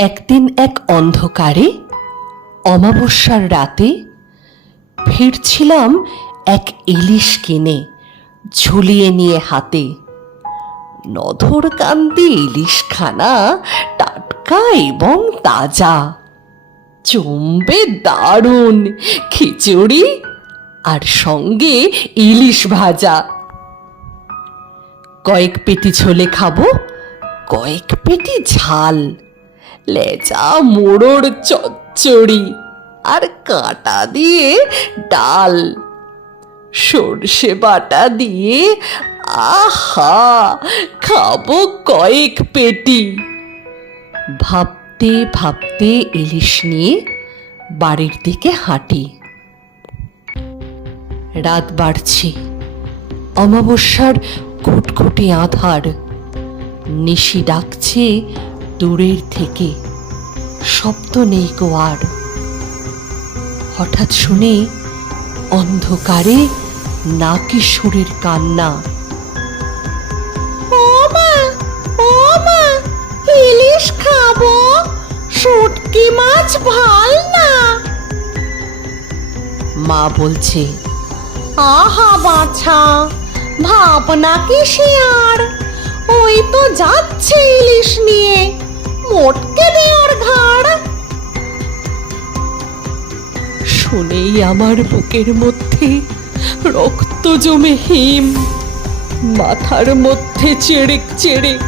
একদিন এক অন্ধকারে অমাবস্যার রাতে ফিরছিলাম এক ইলিশ কিনে ঝুলিয়ে নিয়ে হাতে। নধর কান্দি ইলিশখানা টাটকা এবং তাজা। জমবে দারুণ খিচুড়ি আর সঙ্গে ইলিশ ভাজা। কয়েক পেটি ছোলে খাব, কয়েক পেটি ঝাল। লেজা মোড়র, চচ্চড়ি আর কাঁটা দিয়ে ডাল। সর্ষে বাটা দিয়ে আহা, খাব কয়েক পেটি। ভাবতে ভাবতে ইলিশ নিয়ে বাড়ির দিকে হাঁটি। রাত বাড়ছে। অমাবস্যার ঘুটঘুটে আধার। নিশি ডাকছে দূরের থেকে শব্দ নেই গো আর। হঠাৎ শুনে অন্ধকারে না কিশোরের কান্না। ইলিশ খাব? শুটকি মাছ ভালো না। মা বলছে আহা বাছা ভাবনা কিসে আর? ওই তো যাচ্ছে ইলিশ নিয়ে। মোটকে দে ওর ঘাড়। শুনেই আমার বুকের মধ্যে রক্ত জমে হিম। মাথার মধ্যে চেড়েক চেড়েক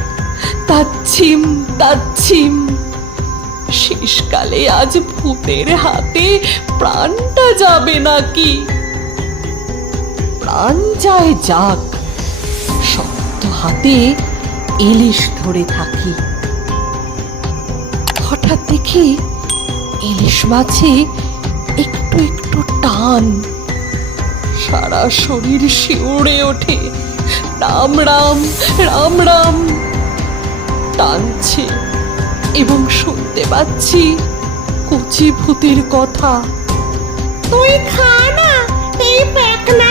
তাচ্ছিম তাচ্ছিম শেষকালে আজ ভূতের হাতে প্রাণটা যাবে নাকি? প্রাণ যায় যাক, শক্ত হাতে ইলিশ ধরে থাকি। হঠাৎ দেখি ইলিশ মাছে একটু একটু টান। সারা শরীর শিউরে ওঠে। রাম রাম রাম রাম। টানছে এবং শুনতে পাচ্ছি কচি ভূতের কথা। তুই খা না, এই প্যাকনা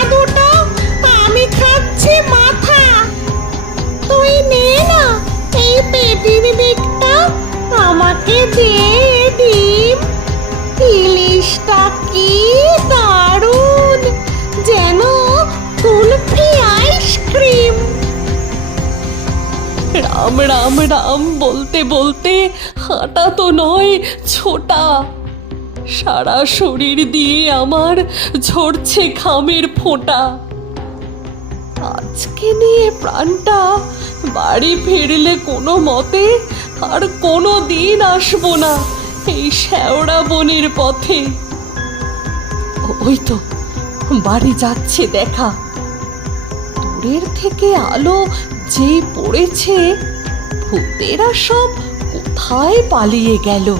আমাকে দে ডিম ইলিশটা কি দারুণ, যেন কুলফি আইসক্রিম। রাম রাম রাম, বলতে বলতে হাঁটা তো নয়, ছোটা। সারা শরীর দিয়ে আমার ঝরছে ঘামের ফোঁটা। আজকে নিয়ে প্রাণটা বাড়ি ফিরলে কোনো মতে আর কোনো দিন আসব না এই শ্যাওড়া বনের পথে। ওই তো, বাড়ি যাচ্ছে দেখা। দূরের থেকে আলো যে পড়েছে, ভূতেরা সব কোথায় পালিয়ে গেল?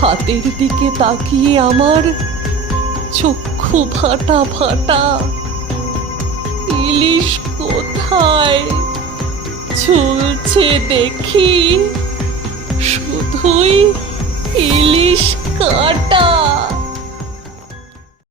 হাতের দিকে তাকিয়ে আমার চক্ষু ফাটা ফাটা ইলিশ কোথায়? ঝুলছে দেখি।